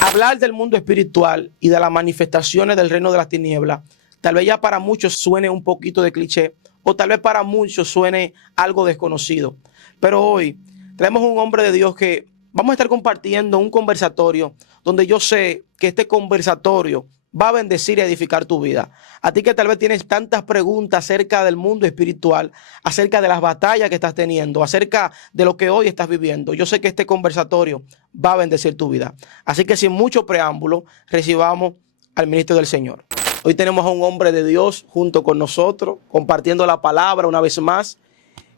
Hablar del mundo espiritual y de las manifestaciones del reino de las tinieblas, tal vez ya para muchos suene un poquito de cliché, o tal vez para muchos suene algo desconocido. Pero hoy tenemos un hombre de Dios que vamos a estar compartiendo un conversatorio donde yo sé que este conversatorio va a bendecir y edificar tu vida. A ti que tal vez tienes tantas preguntas acerca del mundo espiritual, acerca de las batallas que estás teniendo, acerca de lo que hoy estás viviendo. Yo sé que este conversatorio va a bendecir tu vida. Así que sin mucho preámbulo, recibamos al ministro del Señor. Hoy tenemos a un hombre de Dios junto con nosotros, compartiendo la palabra una vez más.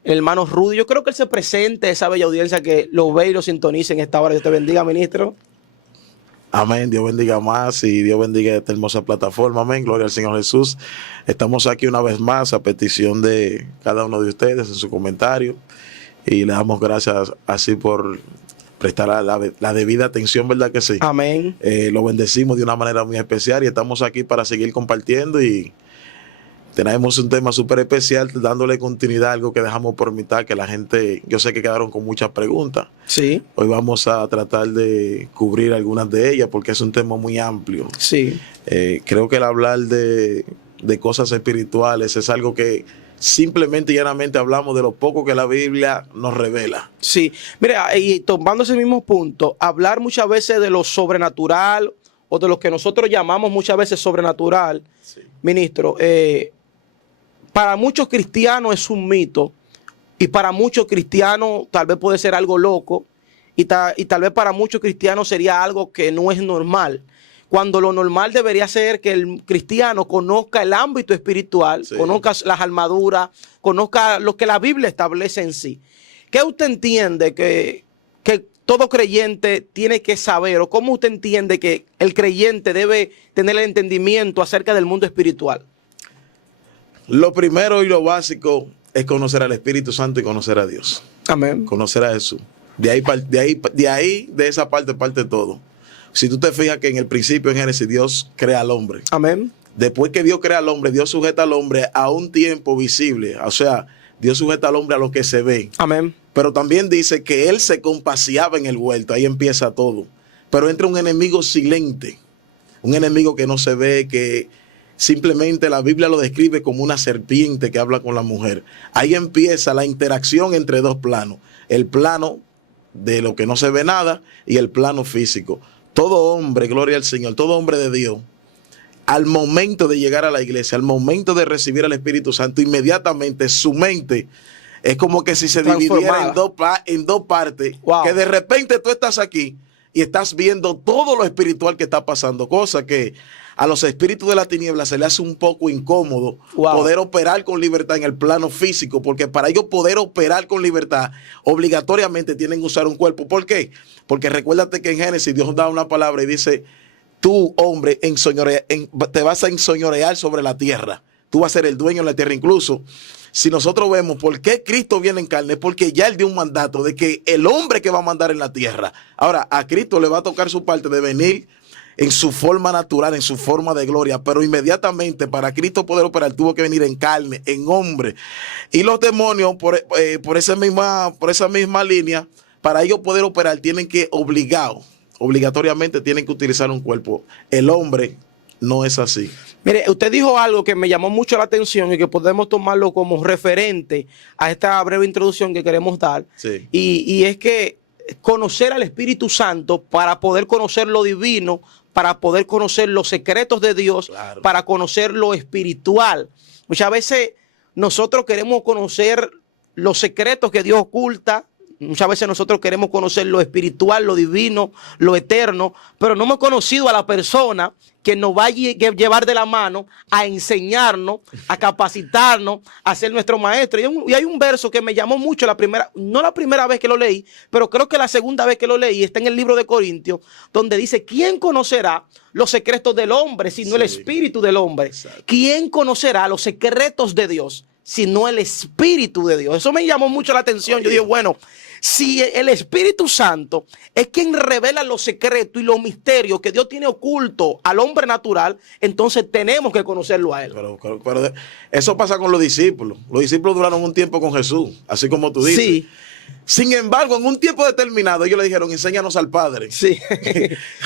El hermano Rudy, yo creo que él se presente a esa bella audiencia que lo ve y lo sintoniza en esta hora. Dios te bendiga, ministro. Amén, Dios bendiga más y Dios bendiga esta hermosa plataforma. Amén, gloria al Señor Jesús. Estamos aquí una vez más a petición de cada uno de ustedes en su comentario y le damos gracias así por prestar la debida atención, ¿verdad que sí? Amén. Lo bendecimos de una manera muy especial y estamos aquí para seguir compartiendo y tenemos un tema súper especial, dándole continuidad a algo que dejamos por mitad, que la gente, yo sé que quedaron con muchas preguntas. Sí. Hoy vamos a tratar de cubrir algunas de ellas porque es un tema muy amplio. Sí. Creo que el hablar de cosas espirituales es algo que simplemente y llanamente hablamos de lo poco que la Biblia nos revela. Sí. Mira, y tomando ese mismo punto, hablar muchas veces de lo sobrenatural o de lo que nosotros llamamos muchas veces sobrenatural, sí. Ministro, para muchos cristianos es un mito y para muchos cristianos tal vez puede ser algo loco y tal vez para muchos cristianos sería algo que no es normal. Cuando lo normal debería ser que el cristiano conozca el ámbito espiritual, sí, conozca las armaduras, conozca lo que la Biblia establece en sí. ¿Qué usted entiende que todo creyente tiene que saber, o cómo usted entiende que el creyente debe tener el entendimiento acerca del mundo espiritual? Lo primero y lo básico es conocer al Espíritu Santo y conocer a Dios. Amén. Conocer a Jesús. De esa parte todo. Si tú te fijas que en el principio, en Génesis, Dios crea al hombre. Amén. Después que Dios crea al hombre, Dios sujeta al hombre a un tiempo visible. O sea, Dios sujeta al hombre a lo que se ve. Amén. Pero también dice que él se compaseaba en el huerto. Ahí empieza todo. Pero entra un enemigo silente. Un enemigo que no se ve, que simplemente la Biblia lo describe como una serpiente que habla con la mujer. Ahí empieza la interacción entre dos planos. El plano de lo que no se ve nada y el plano físico. Todo hombre, gloria al Señor, todo hombre de Dios, al momento de llegar a la iglesia, al momento de recibir al Espíritu Santo, inmediatamente su mente es como que si se dividiera en dos partes, wow, que de repente tú estás aquí y estás viendo todo lo espiritual que está pasando, cosa que a los espíritus de la tiniebla se les hace un poco incómodo, wow, poder operar con libertad en el plano físico, porque para ellos poder operar con libertad, obligatoriamente tienen que usar un cuerpo. ¿Por qué? Porque recuérdate que en Génesis Dios da una palabra y dice, tú, hombre, te vas a enseñorear sobre la tierra. Tú vas a ser el dueño de la tierra. Incluso, si nosotros vemos por qué Cristo viene en carne, es porque ya él dio un mandato de que el hombre que va a mandar en la tierra. Ahora, a Cristo le va a tocar su parte de venir en su forma natural, en su forma de gloria, pero inmediatamente para Cristo poder operar tuvo que venir en carne, en hombre. Y los demonios, por esa misma línea, para ellos poder operar tienen que obligatoriamente tienen que utilizar un cuerpo. El hombre no es así. Mire, usted dijo algo que me llamó mucho la atención y que podemos tomarlo como referente a esta breve introducción que queremos dar. Sí. Y es que conocer al Espíritu Santo para poder conocer lo divino, para poder conocer los secretos de Dios, claro, para conocer lo espiritual. Muchas veces nosotros queremos conocer los secretos que Dios oculta. Muchas veces nosotros queremos conocer lo espiritual, lo divino, lo eterno, pero no hemos conocido a la persona que nos va a llevar de la mano a enseñarnos, a capacitarnos, a ser nuestro maestro. Y hay un verso que me llamó mucho no la primera vez que lo leí, pero creo que la segunda vez que lo leí, está en el libro de Corintios, donde dice, ¿quién conocerá los secretos del hombre, sino el espíritu del hombre? Exacto. ¿Quién conocerá los secretos de Dios, sino el Espíritu de Dios? Eso me llamó mucho la atención. Yo digo, bueno, si el Espíritu Santo es quien revela los secretos y los misterios que Dios tiene oculto al hombre natural, entonces tenemos que conocerlo a él. Pero eso pasa con los discípulos. Los discípulos duraron un tiempo con Jesús, así como tú dices. Sí. Sin embargo, en un tiempo determinado, ellos le dijeron, enséñanos al Padre. Sí.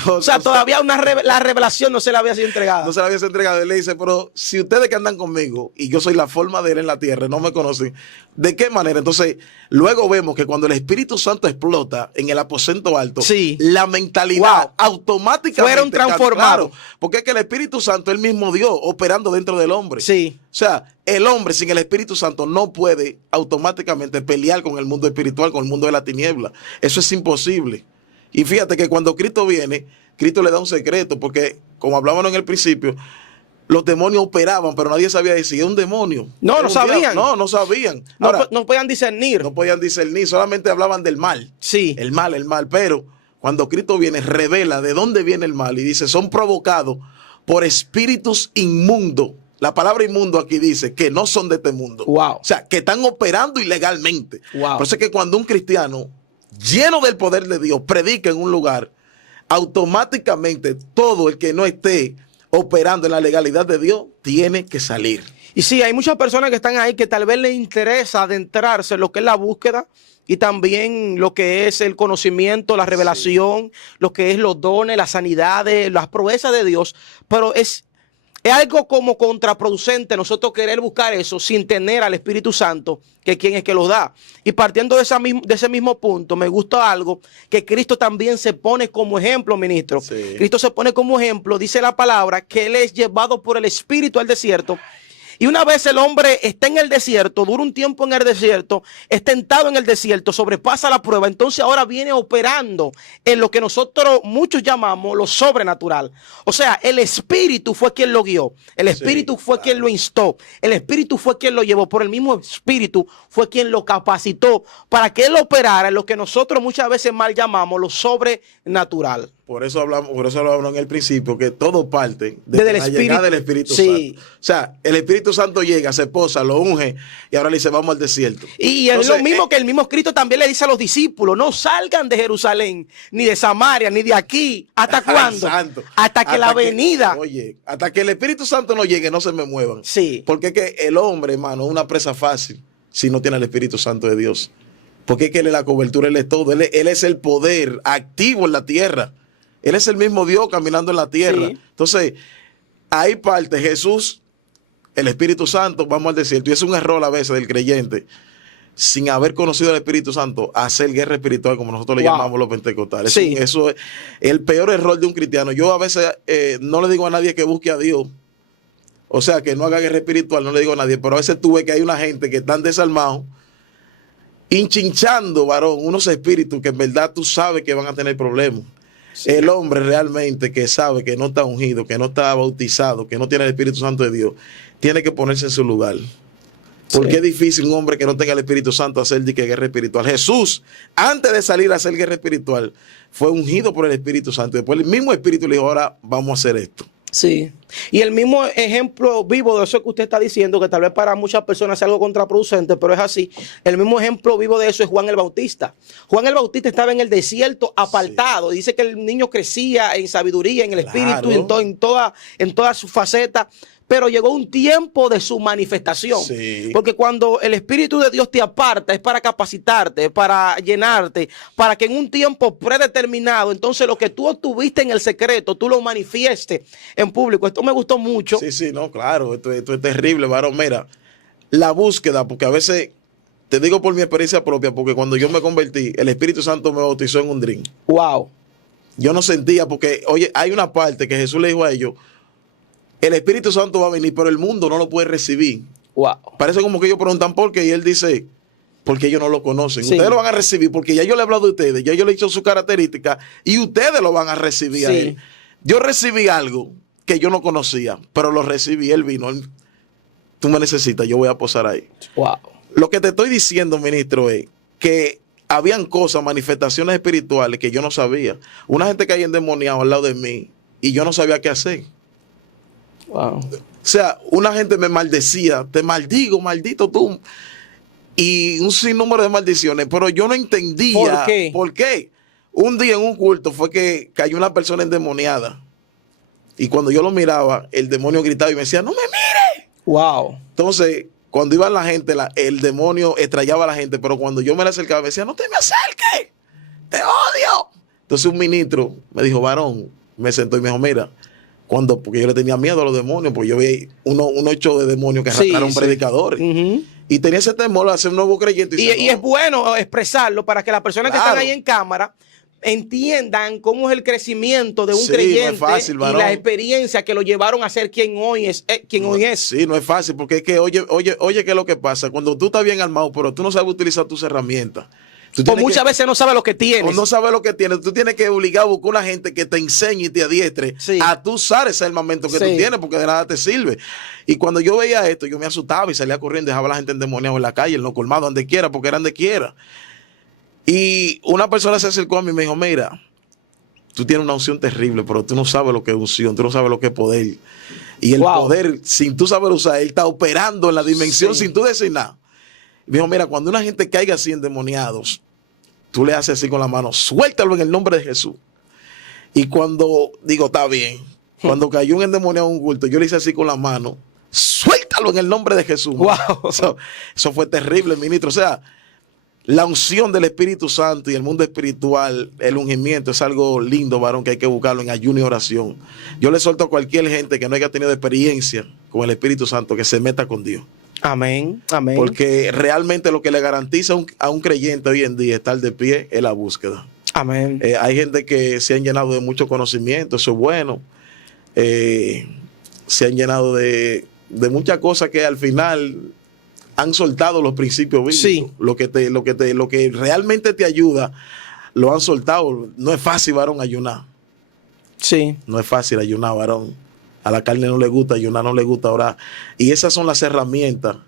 O sea, todavía la revelación no se le había sido entregada. No se le había sido entregada. Él le dice, pero si ustedes que andan conmigo y yo soy la forma de él en la tierra, no me conocen, ¿de qué manera? Entonces, luego vemos que cuando el Espíritu Santo explota en el aposento alto, sí, la mentalidad automáticamente fueron transformados. Claro, porque es que el Espíritu Santo, él mismo Dios, operando dentro del hombre. Sí. O sea, el hombre sin el Espíritu Santo no puede automáticamente pelear con el mundo espiritual, con el mundo de la tiniebla. Eso es imposible. Y fíjate que cuando Cristo viene, Cristo le da un secreto, porque como hablábamos en el principio, los demonios operaban, pero nadie sabía decir, es un demonio. No sabían. No sabían. Ahora, no podían discernir. No podían discernir, solamente hablaban del mal. Sí. El mal. Pero cuando Cristo viene, revela de dónde viene el mal y dice, son provocados por espíritus inmundos. La palabra inmundo aquí dice que no son de este mundo. Wow. O sea, que están operando ilegalmente. Wow. Por eso es que cuando un cristiano lleno del poder de Dios predica en un lugar, automáticamente todo el que no esté operando en la legalidad de Dios tiene que salir. Y sí, hay muchas personas que están ahí que tal vez les interesa adentrarse en lo que es la búsqueda y también lo que es el conocimiento, la revelación, lo que es los dones, las sanidades, las proezas de Dios, pero es algo como contraproducente nosotros querer buscar eso sin tener al Espíritu Santo, que es quien es que los da. Y partiendo de ese mismo punto, me gusta algo que Cristo también se pone como ejemplo, ministro. Sí. Cristo se pone como ejemplo, dice la palabra, que Él es llevado por el Espíritu al desierto. Y una vez el hombre está en el desierto, dura un tiempo en el desierto, es tentado en el desierto, sobrepasa la prueba, entonces ahora viene operando en lo que nosotros muchos llamamos lo sobrenatural. O sea, el Espíritu fue quien lo guió, el Espíritu fue quien lo instó, el Espíritu fue quien lo llevó, por el mismo Espíritu fue quien lo capacitó para que Él operara en lo que nosotros muchas veces mal llamamos lo sobrenatural. Por eso hablamos en el principio, que todo parte de la llegada del Espíritu Santo. O sea, el Espíritu Santo llega, se posa, lo unge y ahora le dice, vamos al desierto. Y entonces, es lo mismo que el mismo Cristo también le dice a los discípulos, no salgan de Jerusalén, ni de Samaria, ni de aquí. ¿Hasta cuándo? Hasta que la venida. Oye, hasta que el Espíritu Santo no llegue, no se me muevan. Sí. Porque es que el hombre, hermano, es una presa fácil si no tiene el Espíritu Santo de Dios. Porque es que Él es la cobertura, Él es todo. Él es el poder activo en la tierra. Él es el mismo Dios caminando en la tierra. Sí. Entonces, hay parte, Jesús, el Espíritu Santo, vamos al desierto. Y es un error a veces del creyente, sin haber conocido al Espíritu Santo, hacer guerra espiritual, como nosotros le llamamos los pentecostales. Sí. Eso es el peor error de un cristiano. Yo a veces no le digo a nadie que busque a Dios. O sea, que no haga guerra espiritual, no le digo a nadie. Pero a veces tú ves que hay una gente que están desarmados, hinchinchando, varón, unos espíritus que en verdad tú sabes que van a tener problemas. Sí. El hombre realmente que sabe que no está ungido, que no está bautizado, que no tiene el Espíritu Santo de Dios, tiene que ponerse en su lugar. Porque sí, es difícil un hombre que no tenga el Espíritu Santo hacer guerra espiritual. Jesús, antes de salir a hacer guerra espiritual, fue ungido por el Espíritu Santo. Después el mismo Espíritu le dijo, ahora vamos a hacer esto. Sí, y el mismo ejemplo vivo de eso que usted está diciendo, que tal vez para muchas personas sea algo contraproducente, pero es así. El mismo ejemplo vivo de eso es Juan el Bautista. Juan el Bautista estaba en el desierto apartado. Sí. Dice que el niño crecía en sabiduría, en el espíritu, en toda su faceta. Pero llegó un tiempo de su manifestación. Sí. Porque cuando el Espíritu de Dios te aparta, es para capacitarte, para llenarte, para que en un tiempo predeterminado, entonces lo que tú obtuviste en el secreto, tú lo manifiestes en público. Esto me gustó mucho. Sí, no, claro, esto es terrible, varón. Mira, la búsqueda, porque a veces, te digo por mi experiencia propia, porque cuando yo me convertí, el Espíritu Santo me bautizó en un drink. Wow. Yo no sentía, porque, oye, hay una parte que Jesús le dijo a ellos, el Espíritu Santo va a venir, pero el mundo no lo puede recibir. Wow. Parece como que ellos preguntan por qué, y él dice, porque ellos no lo conocen. Sí. Ustedes lo van a recibir, porque ya yo le he hablado de ustedes, ya yo le he dicho su característica, y ustedes lo van a recibir. Sí. A él. Yo recibí algo que yo no conocía, pero lo recibí, él vino. Tú me necesitas, yo voy a posar ahí. Wow. Lo que te estoy diciendo, ministro, es que habían cosas, manifestaciones espirituales que yo no sabía. Una gente que hay endemoniado al lado de mí, y yo no sabía qué hacer. Wow. O sea, una gente me maldecía, te maldigo, maldito tú. Y un sinnúmero de maldiciones, pero yo no entendía por qué. Un día en un culto fue que cayó una persona endemoniada. Y cuando yo lo miraba, el demonio gritaba y me decía, no me mire. Wow. Entonces, cuando iba la gente, el demonio estrellaba a la gente, pero cuando yo me le acercaba, me decía, no te me acerques, te odio. Entonces un ministro me dijo, varón, me sentó y me dijo, mira, porque yo le tenía miedo a los demonios, porque yo vi unos hechos de demonios que arrastraron predicadores. Y tenía ese temor a ser un nuevo creyente. Y es bueno expresarlo para que las personas que están ahí en cámara entiendan cómo es el crecimiento de un creyente, no es fácil, y la experiencia que lo llevaron a ser quien hoy es. Sí, no es fácil, porque es que, oye, ¿qué es lo que pasa? Cuando tú estás bien armado, pero tú no sabes utilizar tus herramientas. O muchas veces no sabes lo que tienes. O no sabes lo que tienes. Tú tienes que obligar a buscar una gente que te enseñe y te adiestre a tú usar ese armamento que tú tienes, porque de nada te sirve. Y cuando yo veía esto, yo me asustaba y salía corriendo, dejaba a la gente endemoniada en la calle, en los colmados, donde quiera, porque eran de quiera. Y una persona se acercó a mí y me dijo, mira, tú tienes una unción terrible, pero tú no sabes lo que es unción, tú no sabes lo que es poder. Y el poder, sin tú saber usar, él está operando en la dimensión sin tú decir nada. Y me dijo, mira, cuando una gente caiga así endemoniados, tú le haces así con la mano, suéltalo en el nombre de Jesús. Y cuando, digo, está bien, cuando cayó un endemoniado en un culto, yo le hice así con la mano, suéltalo en el nombre de Jesús. Wow. Eso fue terrible, ministro. O sea, la unción del Espíritu Santo y el mundo espiritual, el ungimiento, es algo lindo, varón, que hay que buscarlo en ayuno y oración. Yo le suelto a cualquier gente que no haya tenido experiencia con el Espíritu Santo que se meta con Dios. Amén, amén. Porque realmente lo que le garantiza a un creyente hoy en día estar de pie es la búsqueda. Amén. Hay gente que se han llenado de mucho conocimiento, eso es bueno. Se han llenado de muchas cosas que al final han soltado los principios bíblicos. Sí. Lo que realmente te ayuda, lo han soltado. No es fácil, varón, ayunar. Sí. No es fácil ayunar, varón. A la carne no le gusta ayunar, no le gusta orar. Y esas son las herramientas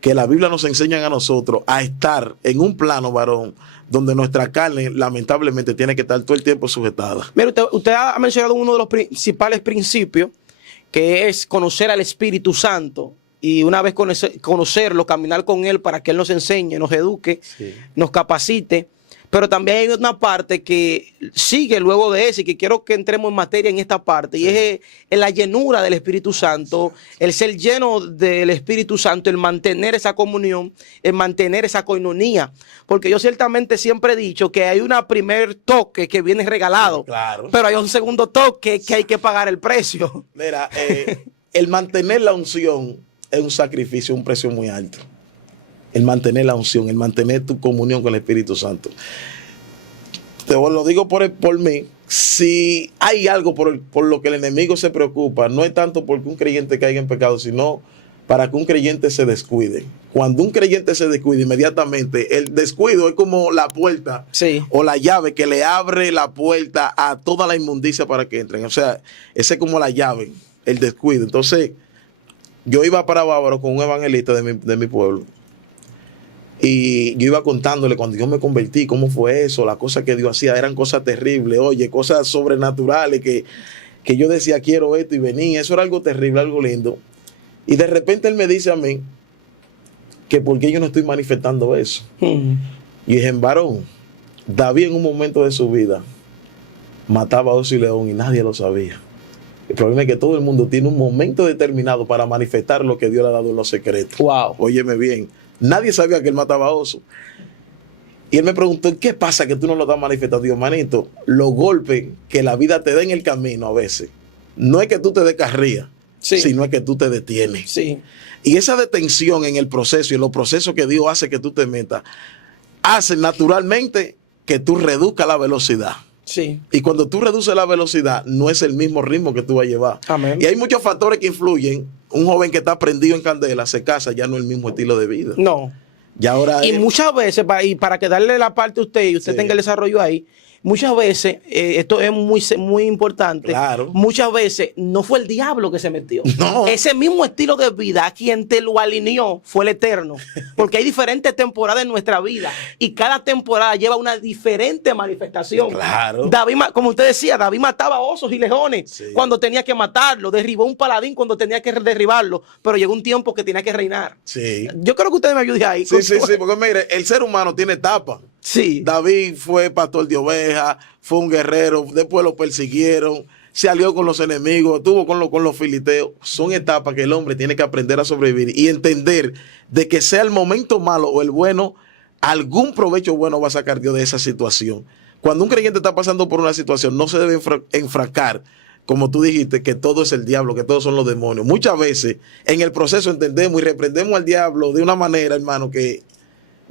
que la Biblia nos enseña a nosotros a estar en un plano, varón, donde nuestra carne lamentablemente tiene que estar todo el tiempo sujetada. Mira, usted ha mencionado uno de los principales principios, que es conocer al Espíritu Santo. Y una vez conocerlo, caminar con Él para que Él nos enseñe, nos eduque, nos capacite. Pero también hay una parte que sigue luego de eso y que quiero que entremos en materia en esta parte. Y es la llenura del Espíritu Santo, el ser lleno del Espíritu Santo, el mantener esa comunión, el mantener esa coinonía. Porque yo ciertamente siempre he dicho que hay un primer toque que viene regalado, claro, pero hay un segundo toque que hay que pagar el precio. Mira, el mantener la unción es un sacrificio, un precio muy alto. El mantener la unción, el mantener tu comunión con el Espíritu Santo. Te lo digo por mí. Si hay algo por lo que el enemigo se preocupa, no es tanto porque un creyente caiga en pecado, sino para que un creyente se descuide. Cuando un creyente se descuide, inmediatamente, el descuido es como la puerta o la llave que le abre la puerta a toda la inmundicia para que entren. O sea, ese es como la llave, el descuido. Entonces, yo iba para Bávaro con un evangelista de mi pueblo. Y yo iba contándole cuando yo me convertí, cómo fue eso, las cosas que Dios hacía, eran cosas terribles, oye, cosas sobrenaturales que yo decía, quiero esto, y venía, eso era algo terrible, algo lindo. Y de repente él me dice a mí que por qué yo no estoy manifestando eso. Y dije, varón, David en un momento de su vida mataba a oso y león y nadie lo sabía. El problema es que todo el mundo tiene un momento determinado para manifestar lo que Dios le ha dado en los secretos. Wow. Óyeme bien. Nadie sabía que él mataba oso. Y él me preguntó, ¿qué pasa que tú no lo estás manifestando? Dios, manito, los golpes que la vida te da en el camino a veces, no es que tú te descarrías, sino es que tú te detienes. Sí. Y esa detención en el proceso y en los procesos que Dios hace que tú te metas, hace naturalmente que tú reduzcas la velocidad. Sí. Y cuando tú reduces la velocidad, no es el mismo ritmo que tú vas a llevar. Amén. Y hay muchos factores que influyen. Un joven que está prendido en candela se casa, ya no es el mismo estilo de vida. No. Ya ahora muchas veces, y para que darle la parte a usted y usted tenga el desarrollo ahí, muchas veces, esto es muy importante, claro, muchas veces no fue el diablo que se metió. No. Ese mismo estilo de vida, quien te lo alineó fue el Eterno. Porque hay diferentes temporadas en nuestra vida y cada temporada lleva una diferente manifestación. Claro. David, como usted decía, David mataba osos y leones cuando tenía que matarlo, derribó un paladín cuando tenía que derribarlo, pero llegó un tiempo que tenía que reinar. Sí. Yo creo que ustedes me ayuden ahí. Sí, porque mire, el ser humano tiene etapas. Sí. David fue pastor de ovejas, fue un guerrero, después lo persiguieron, se alió con los enemigos, estuvo con los filisteos. Son etapas que el hombre tiene que aprender a sobrevivir y entender de que sea el momento malo o el bueno, algún provecho bueno va a sacar Dios de esa situación. Cuando un creyente está pasando por una situación, no se debe enfracar, como tú dijiste, que todo es el diablo, que todos son los demonios. Muchas veces en el proceso entendemos y reprendemos al diablo de una manera, hermano, que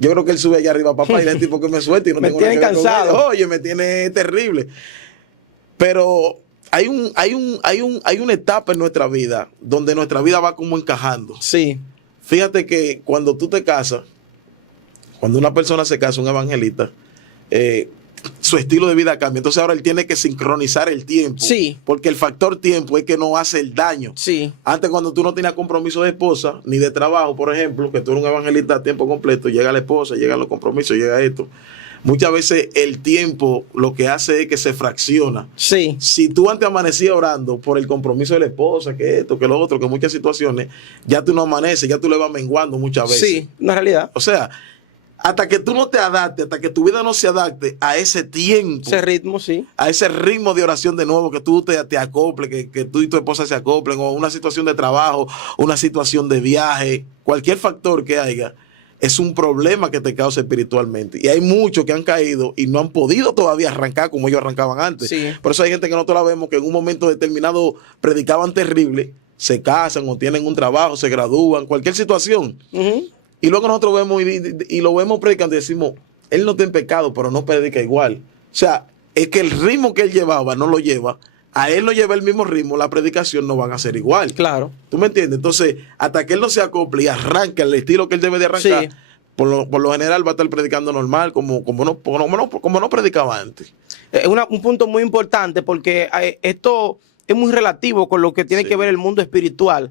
yo creo que él sube allá arriba, papá, y le tipo que me suelte y no me tengo tiene nada que ver cansado. con él. Oye, me tiene terrible. Pero hay una etapa en nuestra vida donde nuestra vida va como encajando. Sí. Fíjate que cuando tú te casas, cuando una persona se casa, un evangelista, su estilo de vida cambia. Entonces ahora él tiene que sincronizar el tiempo. Sí. Porque el factor tiempo es que no hace el daño. Sí. Antes, cuando tú no tenías compromiso de esposa ni de trabajo, por ejemplo, que tú eres un evangelista a tiempo completo, llega la esposa, llegan los compromisos, llega esto. Muchas veces el tiempo lo que hace es que se fracciona. Sí. Si tú antes amanecías orando por el compromiso de la esposa, que esto, que lo otro, que muchas situaciones, ya tú no amaneces, ya tú le vas menguando muchas veces. Sí, una realidad. O sea, hasta que tú no te adaptes, hasta que tu vida no se adapte a ese tiempo, Ese ritmo, sí. a ese ritmo de oración de nuevo, que tú te acoples, que tú y tu esposa se acoplen, o una situación de trabajo, una situación de viaje, cualquier factor que haya, es un problema que te causa espiritualmente. Y hay muchos que han caído y no han podido todavía arrancar como ellos arrancaban antes. Sí. Por eso hay gente que nosotros la vemos que en un momento determinado predicaban terrible, se casan o tienen un trabajo, se gradúan, cualquier situación. Y luego nosotros vemos y lo vemos predicando y decimos, él no está en pecado, pero no predica igual. O sea, es que el ritmo que él llevaba no lo lleva. A él no lleva el mismo ritmo, la predicación no van a ser igual. Claro. ¿Tú me entiendes? Entonces, hasta que él no se acople y arranque el estilo que él debe de arrancar, Sí. por lo general va a estar predicando normal, como no predicaba antes. Un punto muy importante porque esto es muy relativo con lo que tiene Sí. que ver el mundo espiritual.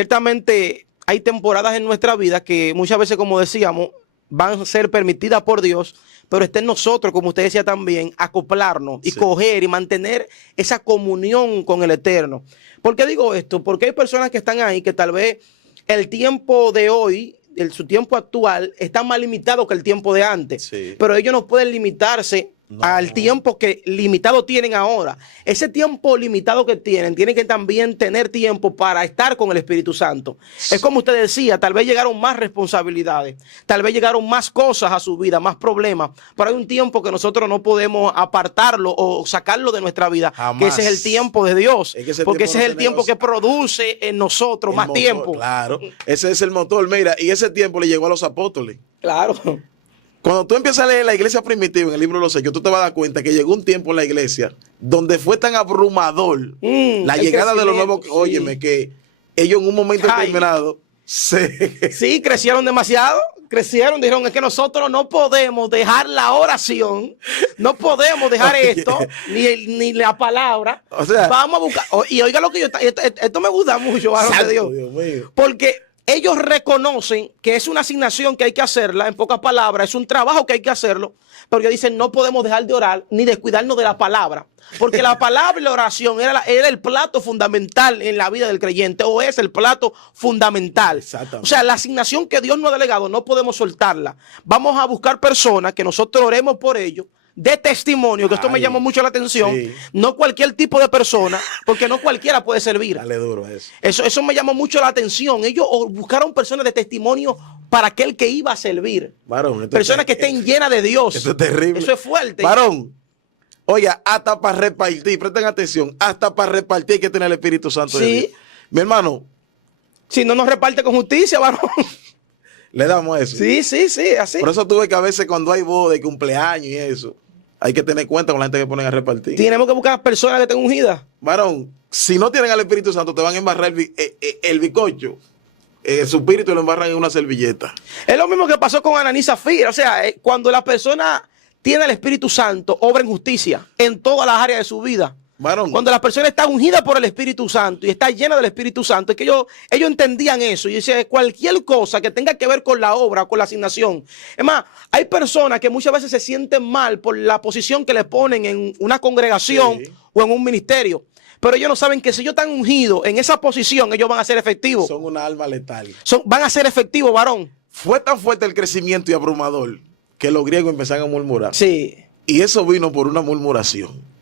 Ciertamente hay temporadas en nuestra vida que muchas veces, como decíamos, van a ser permitidas por Dios, pero está en nosotros, como usted decía también, acoplarnos y Sí. coger y mantener esa comunión con el Eterno. ¿Por qué digo esto? Porque hay personas que están ahí que tal vez el tiempo de hoy, su tiempo actual, está más limitado que el tiempo de antes. Sí. Pero ellos no pueden limitarse al tiempo que limitado tienen ahora. Ese tiempo limitado que tienen que también tener tiempo para estar con el Espíritu Santo. Es como usted decía, tal vez llegaron más responsabilidades, tal vez llegaron más cosas a su vida, más problemas, pero hay un tiempo que nosotros no podemos apartarlo o sacarlo de nuestra vida, Jamás. que ese es el tiempo de Dios, Es que ese porque tiempo ese no es el se tiempo negocia. que produce en nosotros El más motor, tiempo. Claro, ese es el motor. Mira, y ese tiempo le llegó a los apóstoles. Claro. Cuando tú empiezas a leer la iglesia primitiva en el libro de los Hechos, tú te vas a dar cuenta que llegó un tiempo en la iglesia donde fue tan abrumador la el llegada de los nuevos, crecimiento, sí. óyeme, que ellos en un momento Ay. determinado Sí, crecieron demasiado. Crecieron, dijeron, es que nosotros no podemos dejar la oración, no podemos dejar Oye. esto, ni la palabra. O sea, vamos a buscar. Y oiga lo que esto me gusta mucho, varón de santo Dios. Dios mío. Porque ellos reconocen que es una asignación que hay que hacerla, en pocas palabras, es un trabajo que hay que hacerlo, pero ellos dicen no podemos dejar de orar ni descuidarnos de la palabra, porque la palabra y la oración era el plato fundamental en la vida del creyente, o es el plato fundamental. Exactamente. O sea, la asignación que Dios nos ha delegado no podemos soltarla. Vamos a buscar personas que nosotros oremos por ellos, de testimonio, que esto me Ay, llamó mucho la atención. sí. No cualquier tipo de persona, porque no cualquiera puede servir. Dale duro a eso. Eso me llamó mucho la atención. Ellos buscaron personas de testimonio para aquel que iba a servir. Varón, esto Personas es- que estén llenas de Dios. Esto es terrible. Eso es fuerte. Varón, oiga, hasta para repartir, presten atención, hasta para repartir hay que tener el Espíritu Santo de Sí. Dios. Mi hermano, Si no nos reparte con justicia, varón. le damos eso. Sí, así. Por eso tuve que a veces cuando hay boda y cumpleaños y eso, hay que tener cuenta con la gente que ponen a repartir. Tenemos que buscar personas que estén ungidas. Varón, si no tienen al Espíritu Santo, te van a embarrar el bizcocho. Su espíritu lo embarran en una servilleta. Es lo mismo que pasó con Ananí y Zafira. O sea, cuando la persona tiene el Espíritu Santo, obra en justicia en todas las áreas de su vida. Varón, Cuando la persona está ungida por el Espíritu Santo y está llena del Espíritu Santo, es que ellos entendían eso. Y dice, cualquier cosa que tenga que ver con la obra, con la asignación. Es más, hay personas que muchas veces se sienten mal por la posición que le ponen en una congregación Sí. o en un ministerio. Pero ellos no saben que si ellos están ungidos en esa posición, ellos van a ser efectivos. son una alma letal. Van a ser efectivos, varón. Fue tan fuerte el crecimiento y abrumador que los griegos empezaron a murmurar. Sí. Y eso vino por una murmuración.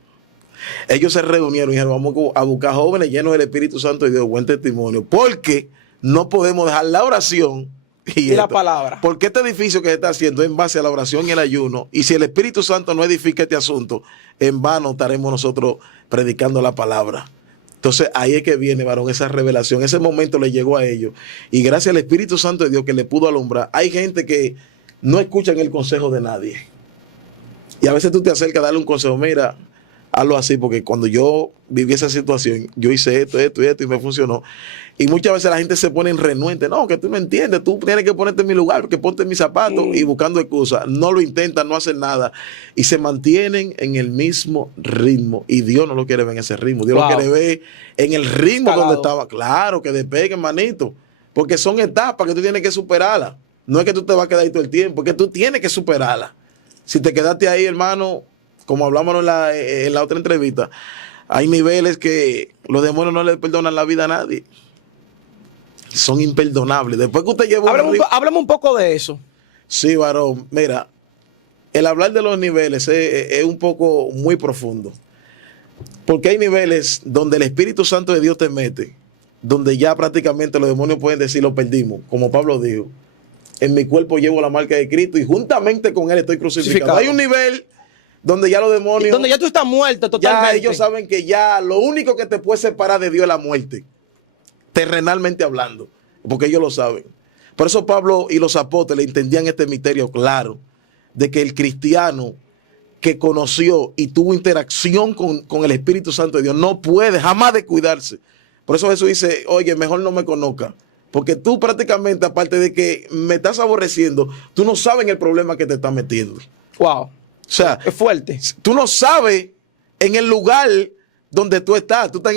Ellos se reunieron y dijeron, vamos a buscar jóvenes llenos del Espíritu Santo y de buen testimonio, porque no podemos dejar la oración y la palabra. Porque este edificio que se está haciendo es en base a la oración y el ayuno, y si el Espíritu Santo no edifica este asunto, en vano estaremos nosotros predicando la palabra. Entonces ahí es que viene, varón, esa revelación. Ese momento le llegó a ellos. Y gracias al Espíritu Santo de Dios que le pudo alumbrar. Hay gente que no escuchan el consejo de nadie. Y a veces tú te acercas a darle un consejo. Mira, hazlo así, porque cuando yo viví esa situación, yo hice esto y me funcionó. Y muchas veces la gente se pone en renuente. No, que tú no entiendes, tú tienes que ponerte en mi lugar, porque ponte en mis zapatos y buscando excusas. No lo intentan, no hacen nada. Y se mantienen en el mismo ritmo. Y Dios no lo quiere ver en ese ritmo. Dios lo quiere ver en el ritmo donde estaba. Claro, que despeguen, manito. Porque son etapas que tú tienes que superarlas. No es que tú te vas a quedar ahí todo el tiempo, es que tú tienes que superarlas. Si te quedaste ahí, hermano, como hablamos en la otra entrevista, hay niveles que los demonios no le perdonan la vida a nadie. Son imperdonables. Después que usted lleva háblame un poco de eso. Sí, varón. Mira, el hablar de los niveles es un poco muy profundo. Porque hay niveles donde el Espíritu Santo de Dios te mete, donde ya prácticamente los demonios pueden decir lo perdimos, como Pablo dijo. En mi cuerpo llevo la marca de Cristo y juntamente con él estoy crucificado. Hay un nivel donde ya los demonios... Donde ya tú estás muerto totalmente. Ya ellos saben que ya lo único que te puede separar de Dios es la muerte. Terrenalmente hablando. Porque ellos lo saben. Por eso Pablo y los apóstoles entendían este misterio claro. De que el cristiano que conoció y tuvo interacción con el Espíritu Santo de Dios no puede jamás descuidarse. Por eso Jesús dice, oye, mejor no me conozca. Porque tú prácticamente, aparte de que me estás aborreciendo, tú no sabes en el problema que te estás metiendo. Wow. O sea, es fuerte. Tú no sabes en el lugar donde tú estás. Tú estás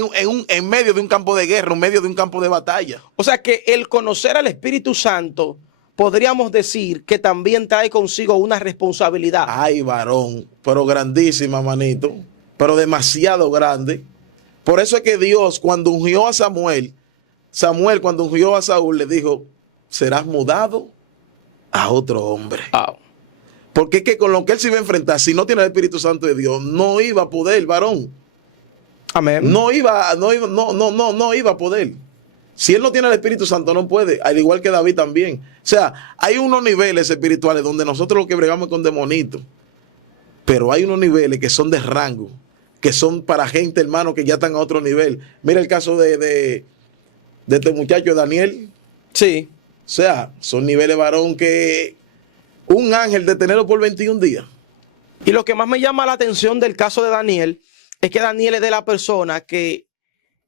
en medio de un campo de guerra, en medio de un campo de batalla. O sea que el conocer al Espíritu Santo, podríamos decir que también trae consigo una responsabilidad. Ay, varón, pero grandísima, manito. Pero demasiado grande. Por eso es que Dios, cuando ungió a Samuel, cuando ungió a Saúl, le dijo, serás mudado a otro hombre. Wow. Porque es que con lo que él se iba a enfrentar, si no tiene el Espíritu Santo de Dios, no iba a poder, varón. Amén. No iba a poder. Si él no tiene el Espíritu Santo, no puede. Al igual que David también. O sea, hay unos niveles espirituales donde nosotros lo que bregamos con demonitos. Pero hay unos niveles que son de rango, que son para gente, hermano, que ya están a otro nivel. Mira el caso de este muchacho Daniel. Sí. O sea, son niveles, varón, que un ángel detenerlo por 21 días. Y lo que más me llama la atención del caso de Daniel es que Daniel es de la persona que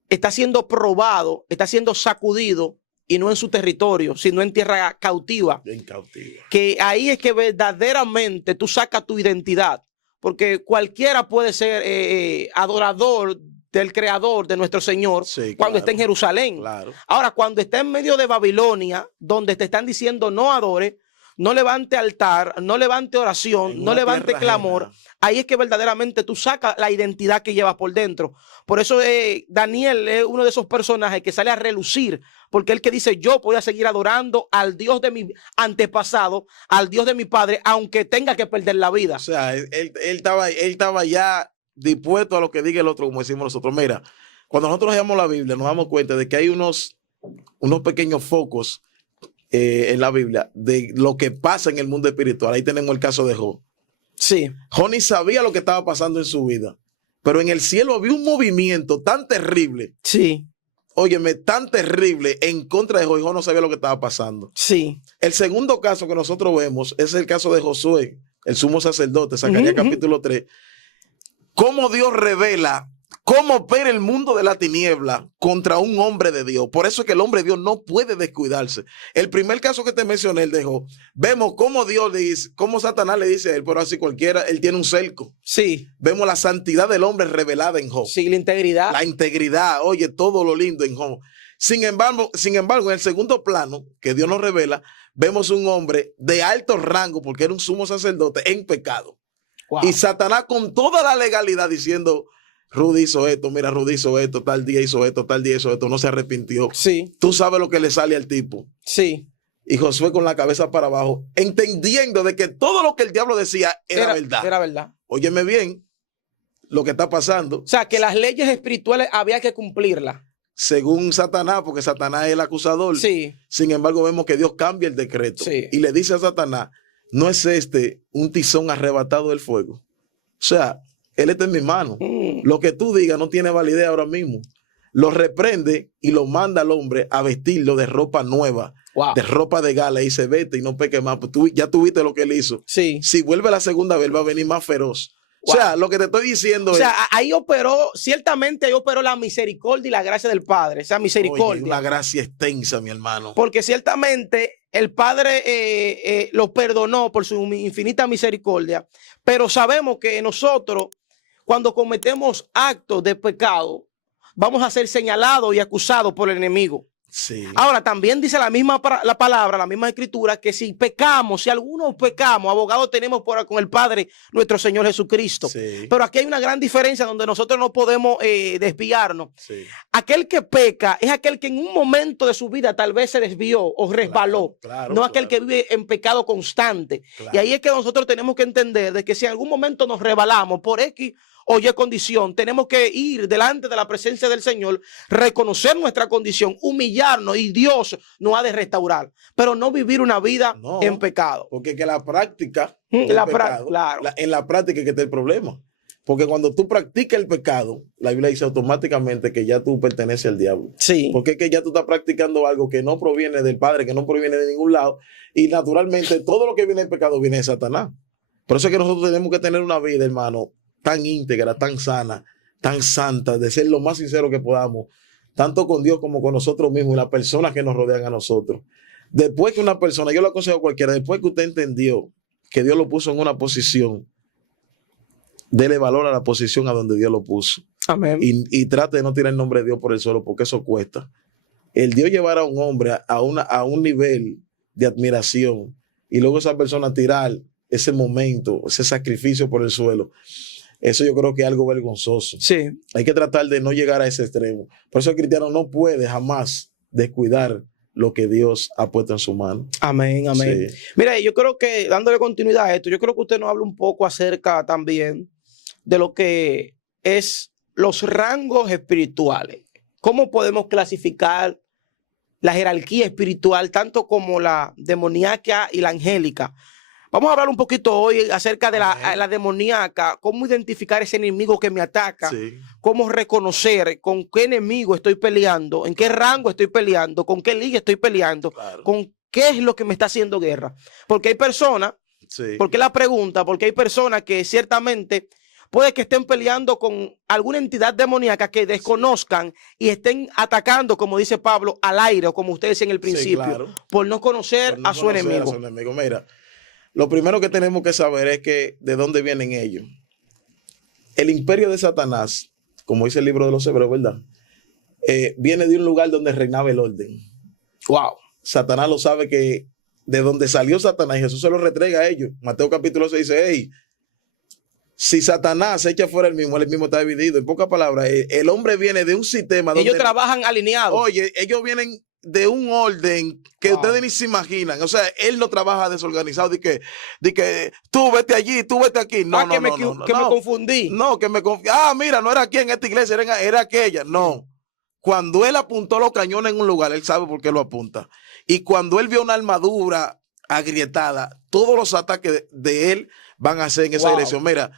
está siendo probado, está siendo sacudido, y no en su territorio, sino en tierra cautiva. En cautiva. Que ahí es que verdaderamente tú sacas tu identidad, porque cualquiera puede ser adorador del creador de nuestro Señor, sí, cuando está en Jerusalén. Claro. Ahora, cuando está en medio de Babilonia, donde te están diciendo no adore, no levante altar, no levante oración, no levante clamor, ajena, ahí es que verdaderamente tú sacas la identidad que llevas por dentro. Por eso Daniel es uno de esos personajes que sale a relucir, porque él que dice, yo voy a seguir adorando al Dios de mi antepasado, al Dios de mi padre, aunque tenga que perder la vida. O sea, él estaba ya dispuesto a lo que diga el otro, como decimos nosotros. Mira, cuando nosotros leemos la Biblia, nos damos cuenta de que hay unos pequeños focos en la Biblia de lo que pasa en el mundo espiritual. Ahí tenemos el caso de Job. Sí. Job ni sabía lo que estaba pasando en su vida, pero en el cielo había un movimiento tan terrible. Sí. Óyeme, tan terrible en contra de Job, y Job no sabía lo que estaba pasando. Sí. El segundo caso que nosotros vemos es el caso de Josué, el sumo sacerdote, Zacarías capítulo 3. Cómo Dios revela cómo opera el mundo de la tiniebla contra un hombre de Dios. Por eso es que el hombre de Dios no puede descuidarse. El primer caso que te mencioné, él dejó. Vemos cómo Dios le dice, cómo Satanás le dice a él, pero así cualquiera, él tiene un cerco. Sí. Vemos la santidad del hombre revelada en Job. Sí, la integridad. La integridad, oye, todo lo lindo en Job. Sin embargo, en el segundo plano que Dios nos revela, vemos un hombre de alto rango, porque era un sumo sacerdote, en pecado. Wow. Y Satanás con toda la legalidad diciendo, Rudy hizo esto, mira, Rudy hizo esto, tal día hizo esto, tal día hizo esto, no se arrepintió. Sí. Tú sabes lo que le sale al tipo. Sí. Y Josué con la cabeza para abajo, entendiendo de que todo lo que el diablo decía era verdad. Era verdad. Óyeme bien, lo que está pasando. O sea, que las leyes espirituales había que cumplirlas. Según Satanás, porque Satanás es el acusador. Sí. Sin embargo, vemos que Dios cambia el decreto. Sí. Y le dice a Satanás, no es este un tizón arrebatado del fuego. O sea, él está en mis manos. Lo que tú digas no tiene validez ahora mismo. Lo reprende y lo manda al hombre a vestirlo de ropa nueva, de ropa de gala, y dice, vete y no peque más. Pues ya tuviste lo que él hizo. Sí. Si vuelve la segunda vez, va a venir más feroz. O sea, lo que te estoy diciendo es... O sea, ahí operó, ciertamente ahí operó la misericordia y la gracia del Padre. Esa misericordia. Oye, una gracia extensa, mi hermano. Porque ciertamente el Padre lo perdonó por su infinita misericordia. Pero sabemos que nosotros, cuando cometemos actos de pecado, vamos a ser señalados y acusados por el enemigo. Sí. Ahora, también dice la palabra, la misma escritura, que si pecamos, si algunos pecamos, abogado tenemos con el Padre, nuestro Señor Jesucristo. Sí. Pero aquí hay una gran diferencia donde nosotros no podemos desviarnos. Sí. Aquel que peca es aquel que en un momento de su vida tal vez se desvió o resbaló. Claro, no aquel que vive en pecado constante. Claro. Y ahí es que nosotros tenemos que entender de que si en algún momento nos rebalamos por X o Y condición, tenemos que ir delante de la presencia del Señor, reconocer nuestra condición, humillarnos y Dios nos ha de restaurar, pero no vivir una vida en pecado. Porque que la práctica en la práctica es que está el problema. Porque cuando tú practicas el pecado, la Biblia dice automáticamente que ya tú perteneces al diablo. Sí. Porque es que ya tú estás practicando algo que no proviene del Padre, que no proviene de ningún lado. Y naturalmente todo lo que viene del pecado viene de Satanás. Por eso es que nosotros tenemos que tener una vida, hermano, tan íntegra, tan sana, tan santa, de ser lo más sincero que podamos, tanto con Dios como con nosotros mismos y las personas que nos rodean a nosotros. Después que una persona, yo lo aconsejo a cualquiera, después que usted entendió que Dios lo puso en una posición, dele valor a la posición a donde Dios lo puso. Amén. Y trate de no tirar el nombre de Dios por el suelo, porque eso cuesta. El Dios llevar a un hombre a un nivel de admiración y luego esa persona tirar ese momento, ese sacrificio por el suelo, eso yo creo que es algo vergonzoso. Sí. Hay que tratar de no llegar a ese extremo. Por eso el cristiano no puede jamás descuidar lo que Dios ha puesto en su mano. Amén, amén. Sí. Mira, yo creo que, dándole continuidad a esto, yo creo que usted nos habla un poco acerca también de lo que es los rangos espirituales. ¿Cómo podemos clasificar la jerarquía espiritual, tanto como la demoníaca y la angélica? Vamos a hablar un poquito hoy acerca de la demoníaca, cómo identificar ese enemigo que me ataca, cómo reconocer con qué enemigo estoy peleando, en qué rango estoy peleando, con qué liga estoy peleando, con qué es lo que me está haciendo guerra. Porque hay personas, ¿por qué la pregunta? Porque hay personas que ciertamente puede que estén peleando con alguna entidad demoníaca que desconozcan y estén atacando, como dice Pablo, al aire, o como ustedes en el principio, por no conocer a su enemigo. Mira, lo primero que tenemos que saber es que de dónde vienen ellos. El imperio de Satanás, como dice el libro de los Hebreos, ¿verdad? Viene de un lugar donde reinaba el orden. Wow. Satanás lo sabe, que de donde salió Satanás, Jesús se lo retrega a ellos. Mateo capítulo 6 dice, hey, si Satanás se echa fuera él mismo está dividido. En pocas palabras, el hombre viene de un sistema donde... Ellos trabajan alineados. Oye, ellos vienen de un orden que ustedes ni se imaginan. O sea, él no trabaja desorganizado de que tú vete allí, tú vete aquí. No, me confundí. No, que me confundí. Mira, no era aquí en esta iglesia, era aquella. No. Cuando él apuntó los cañones en un lugar, él sabe por qué lo apunta. Y cuando él vio una armadura agrietada, todos los ataques de él van a ser en esa dirección. Mira,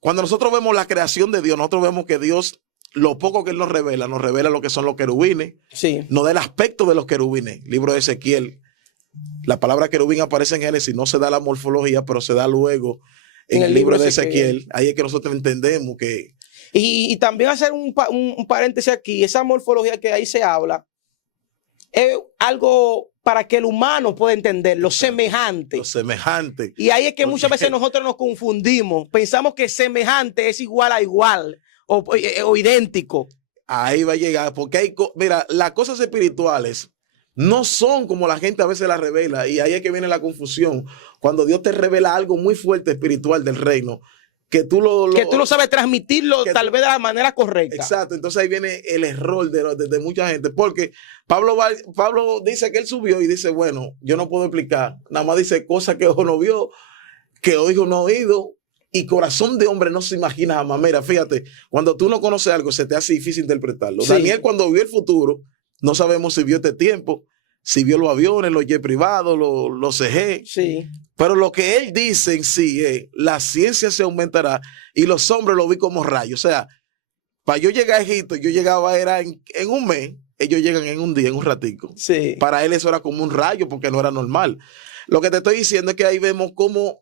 cuando nosotros vemos la creación de Dios, nosotros vemos que Dios, lo poco que él nos revela lo que son los querubines. Sí. Nos da el aspecto de los querubines. Libro de Ezequiel. La palabra querubín aparece en Génesis, no se da la morfología, pero se da luego en el libro de Ezequiel. Ahí es que nosotros entendemos que... Y también hacer un paréntesis aquí, esa morfología que ahí se habla, es algo para que el humano pueda entender, lo semejante. Lo semejante. Y ahí es que muchas veces nosotros nos confundimos. Pensamos que semejante es igual a igual o idéntico. Ahí va a llegar, porque mira, las cosas espirituales no son como la gente a veces las revela, y ahí es que viene la confusión. Cuando Dios te revela algo muy fuerte espiritual del reino, que tú lo sabes transmitirlo tal vez de la manera correcta. Exacto, entonces ahí viene el error de mucha gente, porque Pablo dice que él subió y dice, bueno, yo no puedo explicar, nada más dice cosas que ojo no vio, que ojo no oído, y corazón de hombre no se imagina jamás. Mira, fíjate, cuando tú no conoces algo, se te hace difícil interpretarlo. Sí. Daniel, cuando vio el futuro, no sabemos si vio este tiempo, si vio los aviones, los jet privados, los CG. Sí. Pero lo que él dice en sí es, la ciencia se aumentará y los hombres lo vi como rayos. O sea, para yo llegar a Egipto, yo llegaba era en un mes, ellos llegan en un día, en un ratico. Sí. Para él eso era como un rayo porque no era normal. Lo que te estoy diciendo es que ahí vemos cómo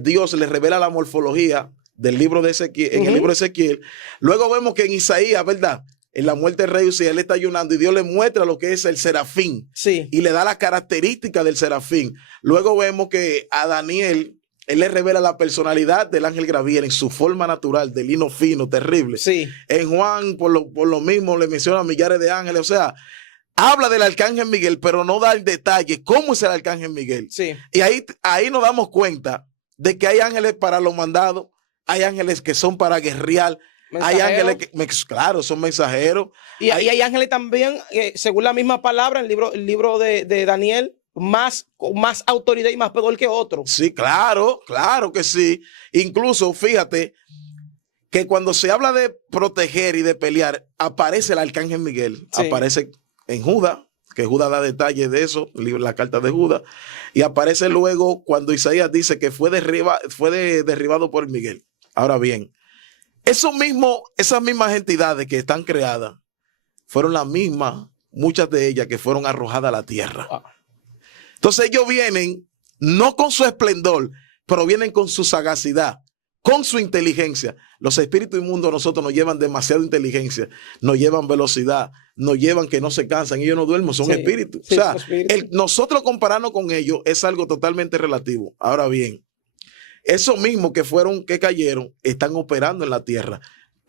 Dios le revela la morfología del libro de Ezequiel, en el libro de Ezequiel. Luego vemos que en Isaías, ¿verdad? En la muerte del rey Usías, él está ayunando y Dios le muestra lo que es el serafín. Sí. Y le da la característica del serafín. Luego vemos que a Daniel, él le revela la personalidad del ángel Gabriel en su forma natural, de lino fino, terrible. Sí. En Juan, por lo mismo, le menciona millares de ángeles. O sea, habla del arcángel Miguel, pero no da el detalle cómo es el arcángel Miguel. Sí. Y ahí nos damos cuenta de que hay ángeles para los mandados, hay ángeles que son para guerrear, hay ángeles que, claro, son mensajeros. Y hay ángeles también, según la misma palabra, el libro de Daniel, con más autoridad y más poder que otro. Sí, claro que sí. Incluso, fíjate, que cuando se habla de proteger y de pelear, aparece el arcángel Miguel, sí. Aparece en Judas, que Judas da detalles de eso, la carta de Judas, y aparece luego cuando Isaías dice que fue derribado por Miguel. Ahora bien, esas mismas entidades que están creadas, fueron las mismas, muchas de ellas que fueron arrojadas a la tierra. Wow. Entonces ellos vienen, no con su esplendor, pero vienen con su sagacidad, con su inteligencia. Los espíritus inmundos nosotros nos llevan demasiada inteligencia, nos llevan velocidad, nos llevan que no se cansan, ellos no duermen, son espíritus. Sí, o sea, nosotros compararnos con ellos es algo totalmente relativo. Ahora bien, esos mismos que cayeron, están operando en la tierra.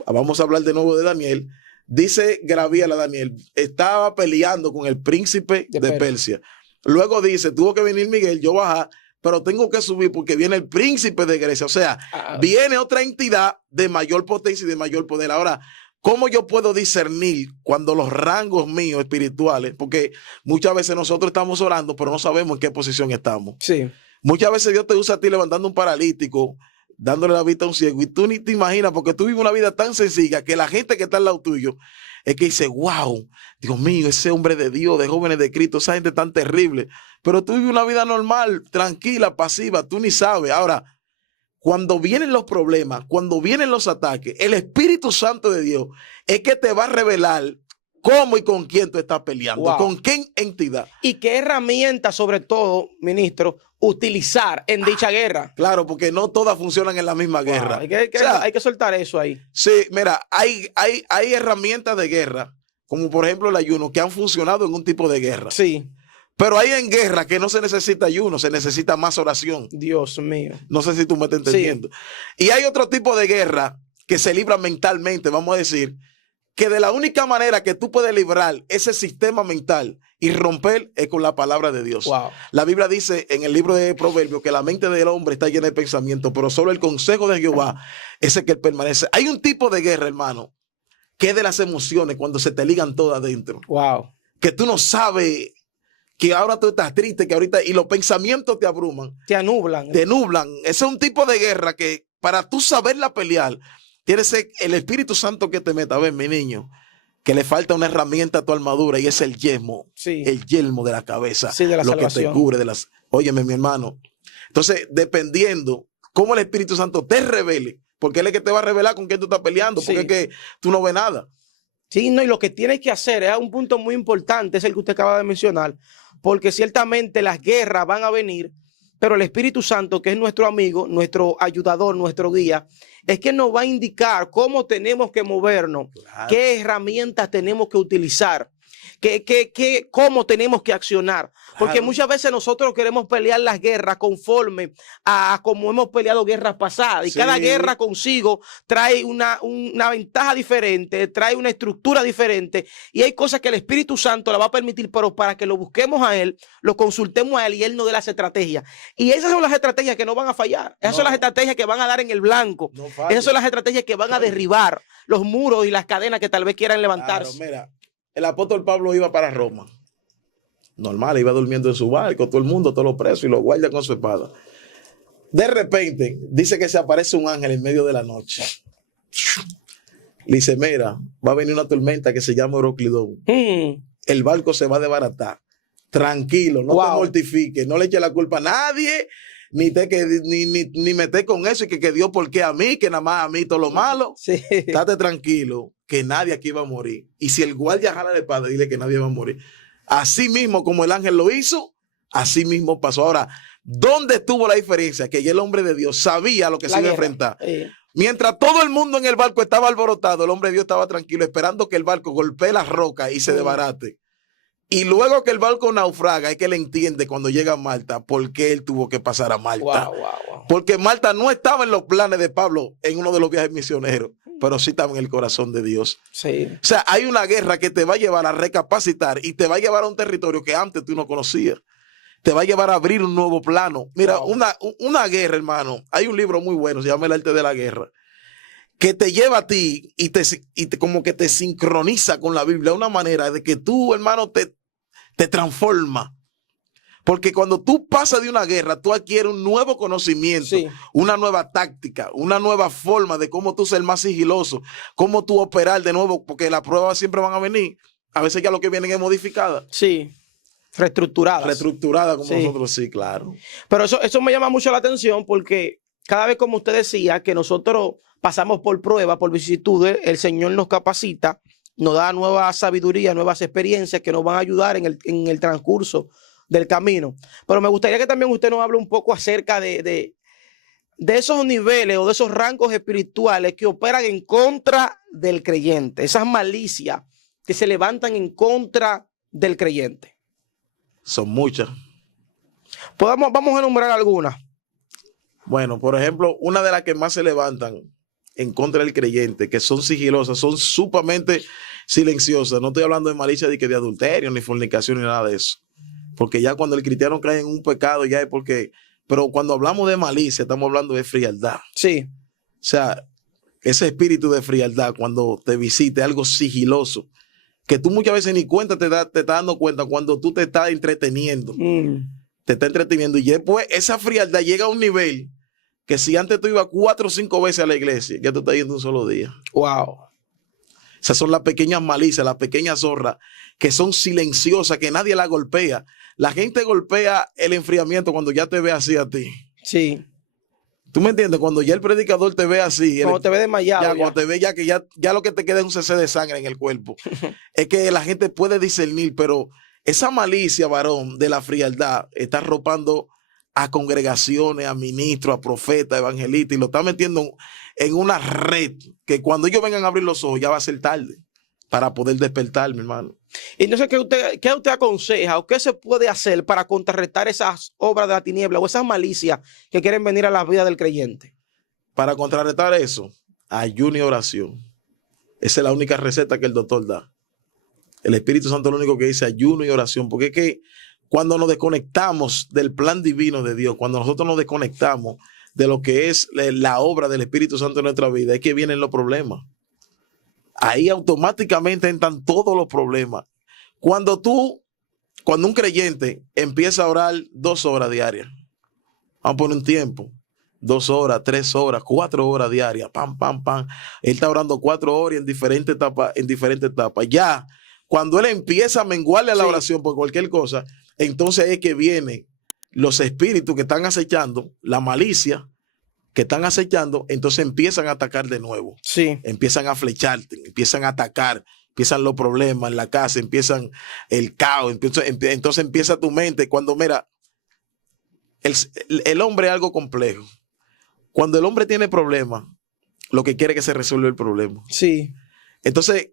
Vamos a hablar de nuevo de Daniel. Dice Gabriel a Daniel, estaba peleando con el príncipe de Persia. Luego dice, tuvo que venir Miguel, yo bajar, pero tengo que subir porque viene el príncipe de Grecia. O sea, viene otra entidad de mayor potencia y de mayor poder. Ahora, ¿cómo yo puedo discernir cuando los rangos míos espirituales, porque muchas veces nosotros estamos orando, pero no sabemos en qué posición estamos? Sí. Muchas veces Dios te usa a ti levantando un paralítico, dándole la vista a un ciego, y tú ni te imaginas, porque tú vives una vida tan sencilla que la gente que está al lado tuyo es que dice, wow, Dios mío, ese hombre de Dios, de jóvenes de Cristo, esa gente tan terrible. Pero tú vives una vida normal, tranquila, pasiva, tú ni sabes. Ahora, cuando vienen los problemas, cuando vienen los ataques, el Espíritu Santo de Dios es que te va a revelar cómo y con quién tú estás peleando, wow. Con qué entidad. Y qué herramientas, sobre todo, ministro, utilizar en dicha guerra. Claro, porque no todas funcionan en la misma guerra. Hay que soltar eso ahí. Sí, mira, hay herramientas de guerra, como por ejemplo el ayuno, que han funcionado en un tipo de guerra. Sí. Pero hay en guerra que no se necesita ayuno, se necesita más oración. Dios mío. No sé si tú me estás entendiendo. Sí. Y hay otro tipo de guerra que se libra mentalmente, vamos a decir, que de la única manera que tú puedes librar ese sistema mental y romper es con la palabra de Dios. Wow. La Biblia dice en el libro de Proverbios que la mente del hombre está llena de pensamientos, pero solo el consejo de Jehová es el que permanece. Hay un tipo de guerra, hermano, que es de las emociones cuando se te ligan todas adentro. Wow. Que tú no sabes que ahora tú estás triste, que ahorita, y los pensamientos te abruman. Te nublan. Te nublan. Ese es un tipo de guerra que para tú saberla pelear, tiene que ser el Espíritu Santo que te meta. A ver, mi niño, que le falta una herramienta a tu armadura y es el yelmo. Sí. El yelmo de la cabeza. Sí, de la lo salvación. Que te cubre de las... Óyeme, mi hermano. Entonces, dependiendo cómo el Espíritu Santo te revele, porque él es que te va a revelar con quién tú estás peleando, porque es que tú no ves nada. Sí, no, y lo que tienes que hacer es un punto muy importante, es el que usted acaba de mencionar, porque ciertamente las guerras van a venir, pero el Espíritu Santo, que es nuestro amigo, nuestro ayudador, nuestro guía, es que nos va a indicar cómo tenemos que movernos, claro. Qué herramientas tenemos que utilizar, cómo tenemos que accionar. Porque claro. Muchas veces nosotros queremos pelear las guerras conforme a como hemos peleado guerras pasadas. Y cada guerra consigo trae una ventaja diferente, trae una estructura diferente. Y hay cosas que el Espíritu Santo la va a permitir, pero para que lo busquemos a Él, lo consultemos a Él y Él nos dé las estrategias. Y esas son las estrategias que no van a fallar. Esas son las estrategias que van a dar en el blanco. Esas son las estrategias que van a derribar los muros y las cadenas que tal vez quieran levantarse. Claro, mira. El apóstol Pablo iba para Roma. Normal, iba durmiendo en su barco, todo el mundo, todos los presos y los guardias con su espada. De repente, dice que se aparece un ángel en medio de la noche. Le dice, mira, va a venir una tormenta que se llama Euroclidón. El barco se va a desbaratar. Tranquilo, no te mortifiques, no le eches la culpa a nadie, ni meter con eso y que Dios, ¿por qué a mí? Que nada más a mí todo lo malo. Sí. Estate tranquilo, que nadie aquí va a morir. Y si el guardia jala de padre, dile que nadie va a morir. Así mismo como el ángel lo hizo, así mismo pasó. Ahora, ¿dónde estuvo la diferencia? Que ya el hombre de Dios sabía lo que se iba a enfrentar. Mientras todo el mundo en el barco estaba alborotado, el hombre de Dios estaba tranquilo, esperando que el barco golpee las rocas y se desbarate. Y luego que el barco naufraga, es que él entiende cuando llega a Malta por qué él tuvo que pasar a Malta. Porque Malta no estaba en los planes de Pablo en uno de los viajes misioneros, pero sí estaba en el corazón de Dios. Sí. O sea, hay una guerra que te va a llevar a recapacitar y te va a llevar a un territorio que antes tú no conocías. Te va a llevar a abrir un nuevo plano. Mira, una guerra, hermano. Hay un libro muy bueno, se llama El arte de la guerra, que te lleva a ti y como que te sincroniza con la Biblia de una manera de que tú, hermano, te transforma. Porque cuando tú pasas de una guerra, tú adquieres un nuevo conocimiento, una nueva táctica, una nueva forma de cómo tú ser más sigiloso, cómo tú operar de nuevo, porque las pruebas siempre van a venir. A veces ya lo que vienen es modificada. Sí. Reestructurada. Reestructurada como nosotros, sí, claro. Pero eso me llama mucho la atención porque cada vez, como usted decía, que nosotros pasamos por pruebas, por vicisitudes, el Señor nos capacita, nos da nueva sabiduría, nuevas experiencias que nos van a ayudar en el transcurso del camino. Pero me gustaría que también usted nos hable un poco acerca de esos niveles o de esos rangos espirituales que operan en contra del creyente, esas malicias que se levantan en contra del creyente. Son muchas. Vamos a enumerar algunas. Bueno, por ejemplo, una de las que más se levantan en contra del creyente, que son sigilosas, son sumamente silenciosas. No estoy hablando de malicia de adulterio, ni fornicación, ni nada de eso. Porque ya cuando el cristiano cae en un pecado, ya es porque... Pero cuando hablamos de malicia, estamos hablando de frialdad. Sí. O sea, ese espíritu de frialdad, cuando te visite, algo sigiloso, que tú muchas veces ni cuenta te estás dando cuenta cuando tú te estás entreteniendo. Te estás entreteniendo. Y después esa frialdad llega a un nivel que si antes tú ibas 4 o 5 veces a la iglesia, ya tú estás yendo un solo día. Wow. Esas son las pequeñas malicias, las pequeñas zorras que son silenciosas, que nadie la golpea. La gente golpea el enfriamiento cuando ya te ve así a ti. Sí. ¿Tú me entiendes? Cuando ya el predicador te ve así. Cuando te ve desmayado. Cuando te ve que ya lo que te queda es un cc de sangre en el cuerpo. Es que la gente puede discernir, pero esa malicia, varón, de la frialdad, está arropando a congregaciones, a ministros, a profetas, a evangelistas, y lo está metiendo en una red que cuando ellos vengan a abrir los ojos ya va a ser tarde para poder despertar, mi hermano. Entonces, ¿qué usted aconseja o qué se puede hacer para contrarrestar esas obras de la tiniebla o esas malicias que quieren venir a la vida del creyente? Para contrarrestar eso, ayuno y oración. Esa es la única receta que el doctor da. El Espíritu Santo es lo único que dice ayuno y oración, porque es que cuando nos desconectamos del plan divino de Dios, cuando nosotros nos desconectamos de lo que es la obra del Espíritu Santo en nuestra vida, es que vienen los problemas. Ahí automáticamente entran todos los problemas. Cuando un creyente empieza a orar 2 horas diarias, vamos a poner un tiempo, 2 horas, 3 horas, 4 horas diarias, pam, pam, pam. Él está orando 4 horas en diferentes etapas. Ya, cuando él empieza a menguarle a la oración por cualquier cosa, entonces es que vienen los espíritus que están acechando, la malicia que están acechando, entonces empiezan a atacar de nuevo. Sí. Empiezan a flecharte, empiezan a atacar, empiezan los problemas en la casa, empiezan el caos, entonces empieza tu mente. Cuando, mira, el hombre es algo complejo. Cuando el hombre tiene problemas, lo que quiere es que se resuelva el problema. Sí. Entonces,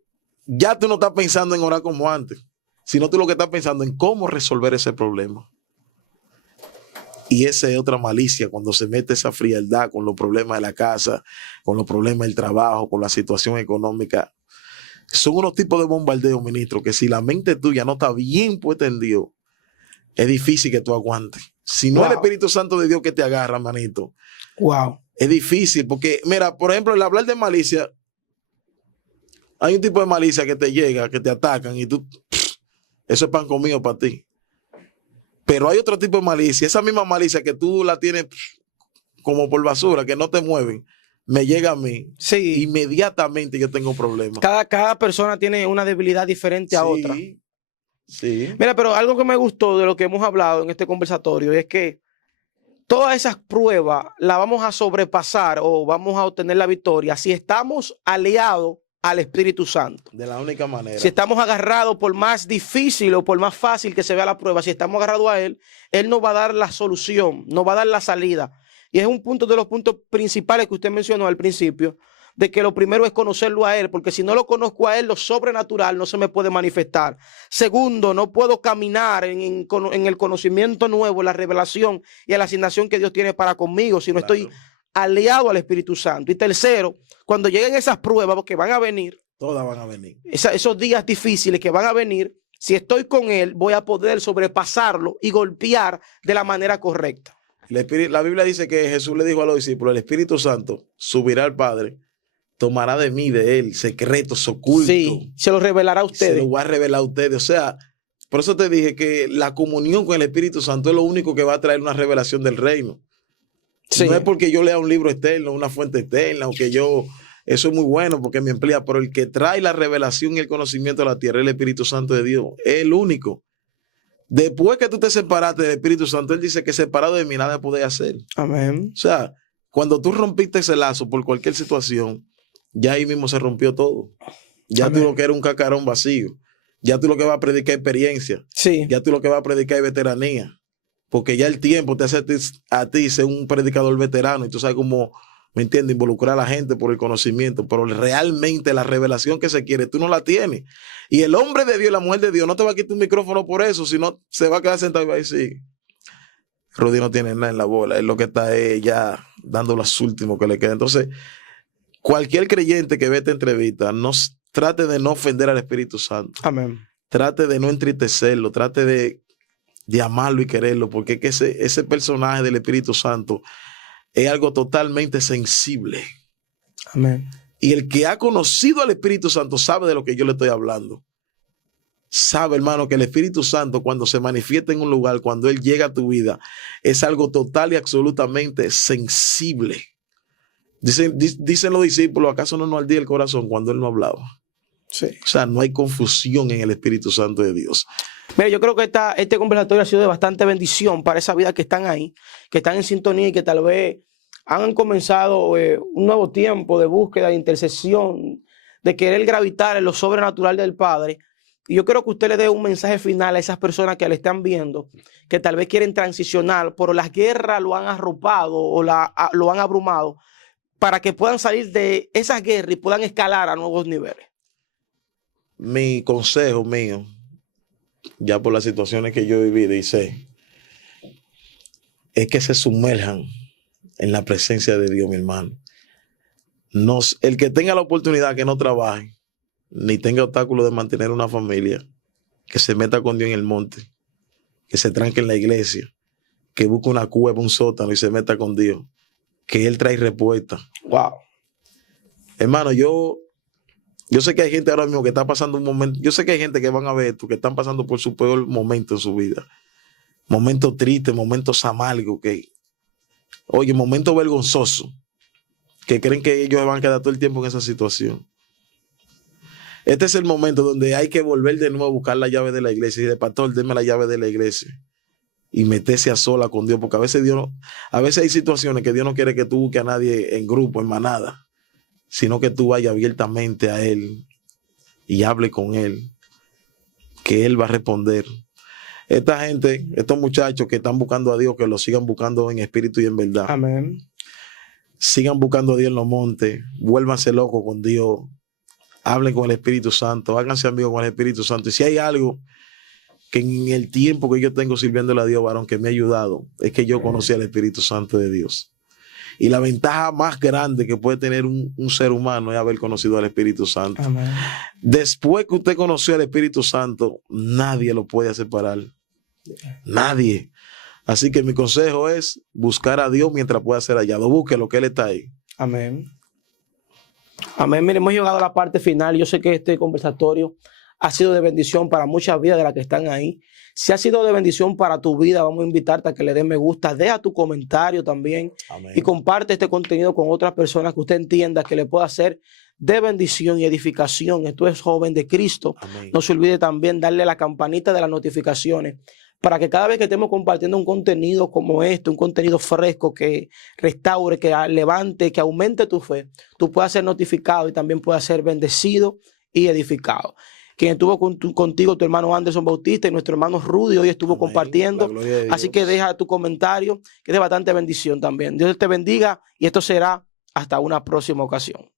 ya tú no estás pensando en orar como antes, sino tú lo que estás pensando en cómo resolver ese problema. Y esa es otra malicia, cuando se mete esa frialdad con los problemas de la casa, con los problemas del trabajo, con la situación económica. Son unos tipos de bombardeo, ministro, que si la mente tuya no está bien puesta en Dios, es difícil que tú aguantes. Si no es el Espíritu Santo de Dios que te agarra, manito, es difícil. Porque, mira, por ejemplo, el hablar de malicia, hay un tipo de malicia que te llega, que te atacan y tú, eso es pan comido para ti. Pero hay otro tipo de malicia, esa misma malicia que tú la tienes como por basura, que no te mueven, me llega a mí, Sí. inmediatamente yo tengo problemas. Cada persona tiene una debilidad diferente a otra. Sí. Mira, pero algo que me gustó de lo que hemos hablado en este conversatorio es que todas esas pruebas las vamos a sobrepasar o vamos a obtener la victoria si estamos aliados al Espíritu Santo. De la única manera. Si estamos agarrados, por más difícil o por más fácil que se vea la prueba, si estamos agarrados a Él, Él nos va a dar la solución, nos va a dar la salida. Y es un punto de los puntos principales que usted mencionó al principio, de que lo primero es conocerlo a Él, porque si no lo conozco a Él, lo sobrenatural no se me puede manifestar. Segundo, no puedo caminar en el conocimiento nuevo, la revelación y la asignación que Dios tiene para conmigo, si no estoy aliado al Espíritu Santo. Y tercero, cuando lleguen esas pruebas, porque van a venir, todas van a venir, esos días difíciles que van a venir, si estoy con Él, voy a poder sobrepasarlo y golpear de la manera correcta. La Biblia dice que Jesús le dijo a los discípulos, el Espíritu Santo subirá al Padre, tomará de mí, de Él, secretos ocultos. Sí, se los revelará a ustedes. Se los va a revelar a ustedes. O sea, por eso te dije que la comunión con el Espíritu Santo es lo único que va a traer una revelación del reino. Sí. No es porque yo lea un libro externo, una fuente externa, o que yo... Eso es muy bueno porque me emplea, pero el que trae la revelación y el conocimiento a la tierra es el Espíritu Santo de Dios. Es el único. Después que tú te separaste del Espíritu Santo, Él dice que separado de mí nada podés hacer. Amén. O sea, cuando tú rompiste ese lazo por cualquier situación, ya ahí mismo se rompió todo. Ya Amén. Tú lo que eres un cacarón vacío. Ya tú lo que vas a predicar es experiencia. Sí. Ya tú lo que vas a predicar es veteranía. Porque ya el tiempo te hace a ti ser un predicador veterano y tú sabes cómo, ¿me entiendes?, involucrar a la gente por el conocimiento. Pero realmente la revelación que se quiere, tú no la tienes. Y el hombre de Dios, la mujer de Dios, no te va a quitar un micrófono por eso, sino se va a quedar sentado y va a decir, Rudy no tiene nada en la bola, es lo que está ya dando los últimos que le queda. Entonces, cualquier creyente que ve esta entrevista, trate de no ofender al Espíritu Santo. Amén. Trate de no entristecerlo, trate de amarlo y quererlo, porque es que ese personaje del Espíritu Santo es algo totalmente sensible. Amén. Y el que ha conocido al Espíritu Santo sabe de lo que yo le estoy hablando. Sabe, hermano, que el Espíritu Santo, cuando se manifiesta en un lugar, cuando Él llega a tu vida, es algo total y absolutamente sensible. Dicen los discípulos, ¿acaso no nos ardía el corazón cuando Él no hablaba? Sí. O sea, no hay confusión en el Espíritu Santo de Dios. Mira, yo creo que este conversatorio ha sido de bastante bendición para esa vida que están ahí, que están en sintonía y que tal vez han comenzado un nuevo tiempo de búsqueda, de intercesión, de querer gravitar en lo sobrenatural del Padre. Y yo creo que usted le dé un mensaje final a esas personas que le están viendo, que tal vez quieren transicionar, pero las guerras lo han arropado o lo han abrumado, para que puedan salir de esas guerras y puedan escalar a nuevos niveles. Mi consejo mío, ya por las situaciones que yo he vivido y sé, es que se sumerjan en la presencia de Dios, mi hermano. El que tenga la oportunidad que no trabaje, ni tenga obstáculo de mantener una familia, que se meta con Dios en el monte, que se tranque en la iglesia, que busque una cueva, un sótano y se meta con Dios, que Él trae respuesta. Wow. Hermano, yo sé que hay gente ahora mismo que está pasando un momento, yo sé que hay gente que van a ver esto, que están pasando por su peor momento en su vida. Momentos tristes, momentos amargos, oye, momentos vergonzosos, que creen que ellos van a quedar todo el tiempo en esa situación. Este es el momento donde hay que volver de nuevo a buscar la llave de la iglesia y de pastor, denme la llave de la iglesia y meterse a sola con Dios, porque a veces hay situaciones que Dios no quiere que tú busques a nadie en grupo, en manada, sino que tú vayas abiertamente a Él y hable con Él, que Él va a responder. Esta gente, estos muchachos que están buscando a Dios, que lo sigan buscando en espíritu y en verdad. Amén. Sigan buscando a Dios en los montes, vuélvanse locos con Dios, hablen con el Espíritu Santo, háganse amigos con el Espíritu Santo. Y si hay algo que en el tiempo que yo tengo sirviéndole a Dios, varón, que me ha ayudado, es que yo conocí al Espíritu Santo de Dios. Y la ventaja más grande que puede tener un ser humano es haber conocido al Espíritu Santo. Amén. Después que usted conoció al Espíritu Santo, nadie lo puede separar. Nadie. Así que mi consejo es buscar a Dios mientras pueda ser hallado. Busque lo que Él está ahí. Amén. Amén. Mire, hemos llegado a la parte final. Yo sé que este conversatorio ha sido de bendición para muchas vidas de las que están ahí. Si ha sido de bendición para tu vida, vamos a invitarte a que le des me gusta, deja tu comentario también. Amén. Y comparte este contenido con otras personas que usted entienda que le pueda ser de bendición y edificación. Esto es Joven de Cristo. Amén. No se olvide también darle la campanita de las notificaciones para que cada vez que estemos compartiendo un contenido como este, un contenido fresco que restaure, que levante, que aumente tu fe, tú puedas ser notificado y también puedas ser bendecido y edificado. Quien estuvo contigo, tu hermano Anderson Bautista, y nuestro hermano Rudy hoy estuvo Amén. Compartiendo. Así que deja tu comentario, que es de bastante bendición también. Dios te bendiga y esto será hasta una próxima ocasión.